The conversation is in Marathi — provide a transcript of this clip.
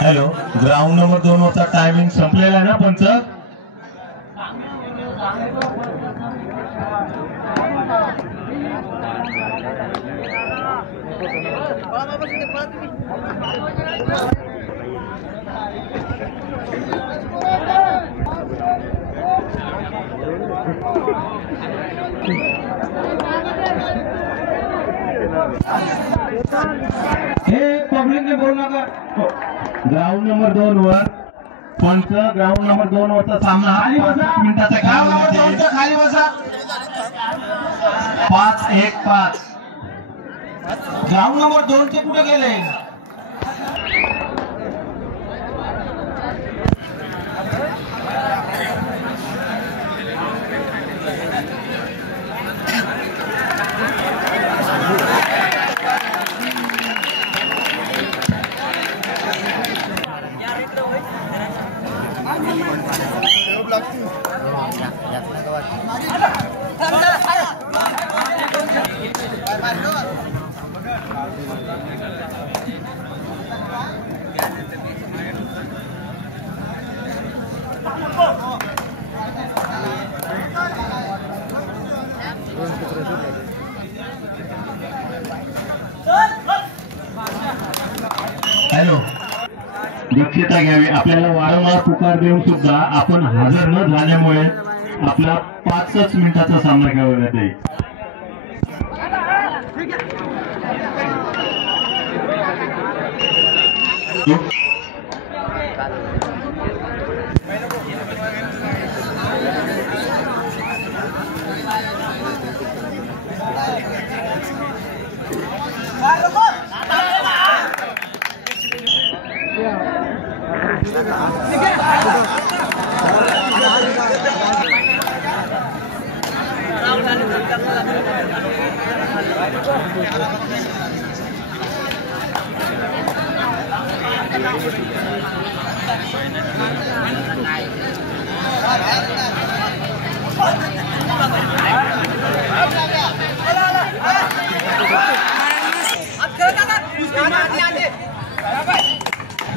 हॅलो, ग्राउंड नंबर 2 वरचा टायमिंग संपलेला आहे ना पंच? हे पब्लिकने बोलू नका. ग्राउंड नंबर 2 वर पंच, ग्राउंड नंबर 2 वरचा सामना हा 5 मिनिटाचा खेळ खाली बसा. 5-1-5. ग्राउंड नंबर 2 चे कुठे गेले? हॅलो, दक्षता घ्यावी. आपल्याला वारंवार पुकार देऊन सुद्धा आपण हजर न झाल्यामुळे आपला 5च मिनिटाचा सामना खेळवण्यात येईल.